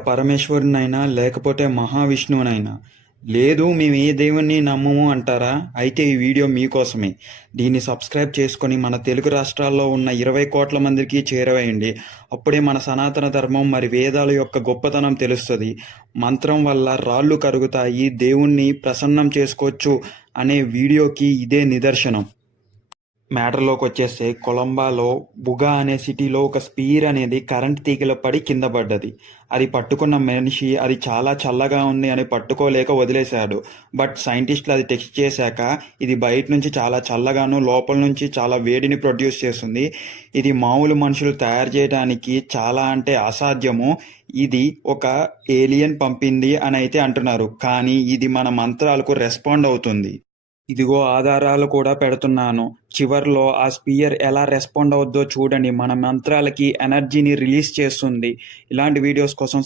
పరమేశ్వరునైనా లేకపోతే మహావిష్ణువునైనా లేదు మేము ఏ దేవుణ్ణి నమ్మము అంటారా? అయితే ఈ వీడియో మీకోసమే. దీన్ని సబ్స్క్రైబ్ చేసుకొని మన తెలుగు రాష్ట్రాల్లో ఉన్న 20 కోట్ల మందికి చేరవేయండి. అప్పుడే మన సనాతన ధర్మం మరి వేదాల యొక్క గొప్పతనం తెలుస్తుంది. మంత్రం వల్ల రాళ్ళు కరుగుతాయి, దేవుణ్ణి ప్రసన్నం చేసుకోవచ్చు అనే వీడియోకి ఇదే నిదర్శనం. మ్యాటర్లోకి వచ్చేస్తే కొలంబాలో బుగా అనే సిటీలో ఒక స్పీర్ అనేది కరెంట్ తీగలో పడి కింద పడ్డది. అది పట్టుకున్న మనిషి అది చాలా చల్లగా ఉంది అని పట్టుకోలేక వదిలేశాడు. బట్ సైంటిస్టులు అది టెస్ట్ చేశాక ఇది బయట నుంచి చాలా చల్లగాను లోపల నుంచి చాలా వేడిని ప్రొడ్యూస్ చేస్తుంది. ఇది మామూలు మనుషులు తయారు చేయడానికి చాలా అంటే అసాధ్యము. ఇది ఒక ఏలియన్ పంపింది అని అయితే అంటున్నారు. కానీ ఇది మన మంత్రాలకు రెస్పాండ్ అవుతుంది. ఇదిగో ఆధారాలు కూడా పెడుతున్నాను. చివర్లో ఆ స్పియర్ ఎలా రెస్పాండ్ అవుద్దో చూడండి. మన మంత్రాలకి ఎనర్జీని రిలీజ్ చేస్తుంది. ఇలాంటి వీడియోస్ కోసం